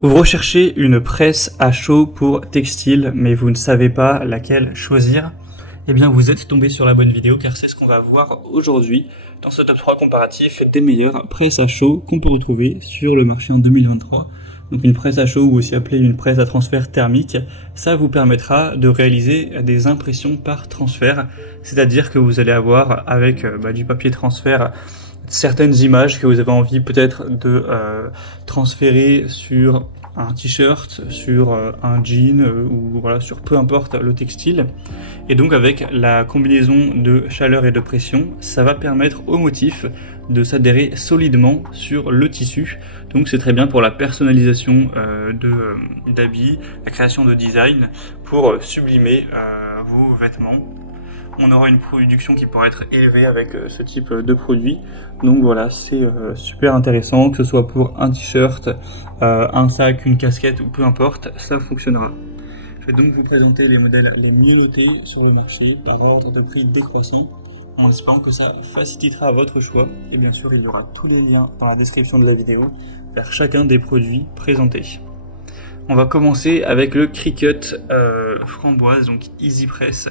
Vous recherchez une presse à chaud pour textile, mais vous ne savez pas laquelle choisir? Eh bien, vous êtes tombé sur la bonne vidéo, car c'est ce qu'on va voir aujourd'hui dans ce top 3 comparatif des meilleures presses à chaud qu'on peut retrouver sur le marché en 2023. Donc une presse à chaud, ou aussi appelée une presse à transfert thermique, ça vous permettra de réaliser des impressions par transfert, c'est-à-dire que vous allez avoir avec du papier transfert certaines images que vous avez envie peut-être de transférer sur un t-shirt, sur un jean ou voilà, sur peu importe le textile. Et donc avec la combinaison de chaleur et de pression, ça va permettre au motif de s'adhérer solidement sur le tissu. Donc c'est très bien pour la personnalisation d'habits, la création de design, pour sublimer vos vêtements. On aura une production qui pourra être élevée avec ce type de produit. Donc voilà, c'est super intéressant, que ce soit pour un t-shirt, un sac, une casquette ou peu importe, ça fonctionnera. Je vais donc vous présenter les modèles les mieux notés sur le marché par ordre de prix décroissant, en espérant que ça facilitera votre choix. Et bien sûr, il y aura tous les liens dans la description de la vidéo vers chacun des produits présentés. On va commencer avec le Cricut framboise, donc Easy Press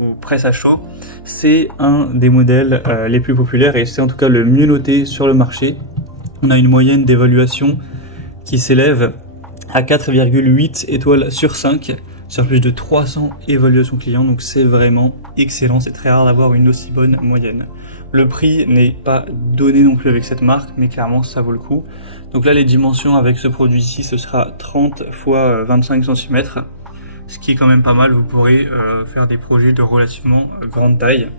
ou presse à chaud. C'est un des modèles les plus populaires et c'est en tout cas le mieux noté sur le marché. On a une moyenne d'évaluation qui s'élève à 4,8 étoiles sur 5 sur plus de 300 évaluations clients, donc c'est vraiment excellent, c'est très rare d'avoir une aussi bonne moyenne. Le prix n'est pas donné non plus avec cette marque, mais clairement ça vaut le coup. Donc là les dimensions avec ce produit-ci, ce sera 30 x 25 cm, ce qui est quand même pas mal. Vous pourrez faire des projets de relativement grande taille.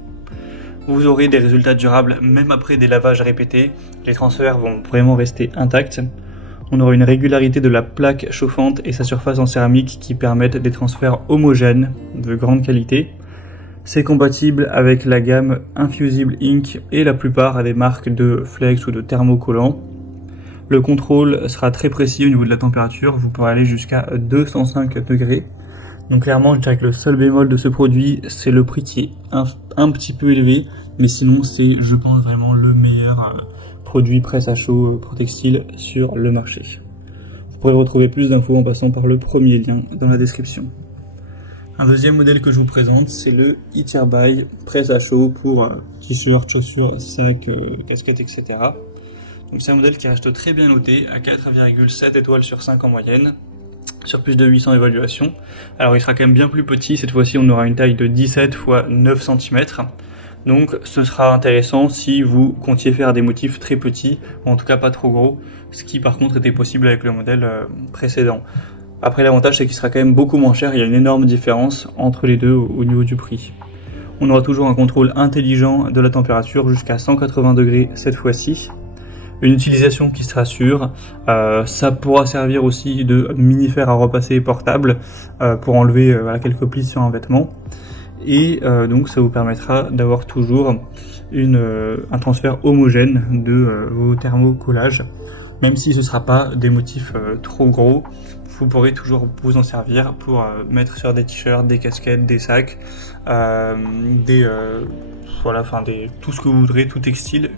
Vous aurez des résultats durables même après des lavages répétés, les transferts vont vraiment rester intacts. On aura une régularité de la plaque chauffante et sa surface en céramique qui permettent des transferts homogènes de grande qualité. C'est compatible avec la gamme Infusible Ink et la plupart des marques de flex ou de thermocollants. Le contrôle sera très précis au niveau de la température, vous pourrez aller jusqu'à 205 degrés. Donc clairement, je dirais que le seul bémol de ce produit, c'est le prix qui est un petit peu élevé, mais sinon c'est, je pense, vraiment le meilleur produit presse à chaud pour textile sur le marché. Vous pourrez retrouver plus d'infos en passant par le premier lien dans la description. Un deuxième modèle que je vous présente, c'est le Eaterby presse à chaud pour t-shirts, chaussures, sacs, casquettes, etc. Donc c'est un modèle qui reste très bien noté à 4,7 étoiles sur 5 en moyenne, sur plus de 800 évaluations. Alors il sera quand même bien plus petit, cette fois-ci on aura une taille de 17 x 9 cm. Donc ce sera intéressant si vous comptiez faire des motifs très petits, ou en tout cas pas trop gros, ce qui par contre était possible avec le modèle précédent. Après l'avantage c'est qu'il sera quand même beaucoup moins cher, il y a une énorme différence entre les deux au niveau du prix. On aura toujours un contrôle intelligent de la température jusqu'à 180 degrés cette fois-ci. Une utilisation qui sera sûre, ça pourra servir aussi de mini-fer à repasser portable pour enlever quelques plis sur un vêtement. Et donc ça vous permettra d'avoir toujours un transfert homogène de vos thermocollages. Même si ce ne sera pas des motifs trop gros, vous pourrez toujours vous en servir pour mettre sur des t-shirts, des casquettes, des sacs, tout ce que vous voudrez, tout textile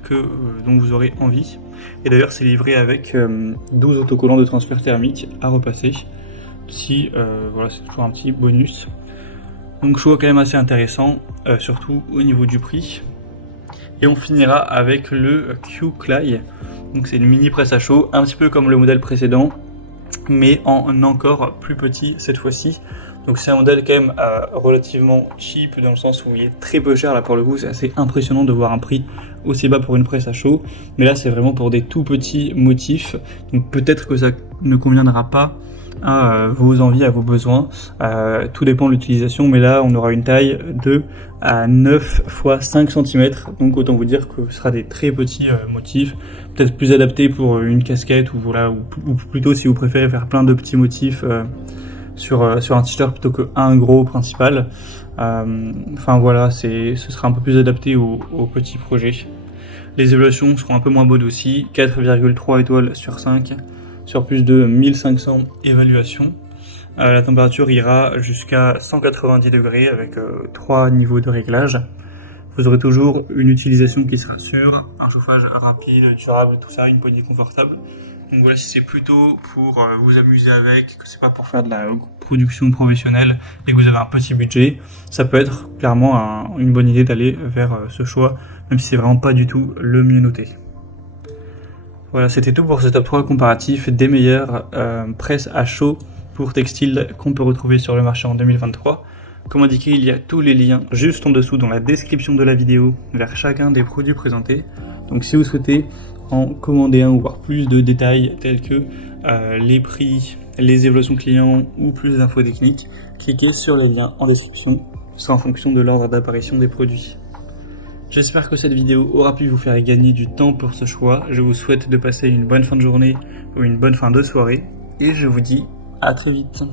dont vous aurez envie. Et d'ailleurs c'est livré avec 12 autocollants de transfert thermique à repasser. C'est toujours un petit bonus. Donc choix quand même assez intéressant, surtout au niveau du prix. Et on finira avec le Q-Cly. Donc c'est une mini presse à chaud, un petit peu comme le modèle précédent, mais en encore plus petit cette fois-ci. Donc c'est un modèle quand même relativement cheap, dans le sens où il est très peu cher. Là pour le coup c'est assez impressionnant de voir un prix aussi bas pour une presse à chaud. Mais là c'est vraiment pour des tout petits motifs, donc peut-être que ça ne conviendra pas à vos envies, à vos besoins. Tout dépend de l'utilisation, mais là on aura une taille de 9 x 5 cm, donc autant vous dire que ce sera des très petits motifs, peut-être plus adaptés pour une casquette ou plutôt si vous préférez faire plein de petits motifs sur un t-shirt plutôt qu'un gros principal. Ce sera un peu plus adapté aux petits projets. Les évaluations seront un peu moins bonnes aussi, 4,3 étoiles sur 5 sur plus de 1500 évaluations. La température ira jusqu'à 190 degrés avec 3 niveaux de réglage. Vous aurez toujours une utilisation qui sera sûre, un chauffage rapide, durable, tout ça, une poignée confortable. Donc voilà, si c'est plutôt pour vous amuser avec, que c'est pas pour faire de la production professionnelle et que vous avez un petit budget, ça peut être clairement une bonne idée d'aller vers ce choix, même si c'est vraiment pas du tout le mieux noté. Voilà, c'était tout pour ce top 3 comparatif des meilleures presses à chaud pour textile qu'on peut retrouver sur le marché en 2023. Comme indiqué, il y a tous les liens juste en dessous dans la description de la vidéo vers chacun des produits présentés. Donc si vous souhaitez en commander un ou voir plus de détails tels que les prix, les évaluations clients ou plus d'infos techniques, cliquez sur les liens en description, ce sera en fonction de l'ordre d'apparition des produits. J'espère que cette vidéo aura pu vous faire gagner du temps pour ce choix. Je vous souhaite de passer une bonne fin de journée ou une bonne fin de soirée et je vous dis à très vite.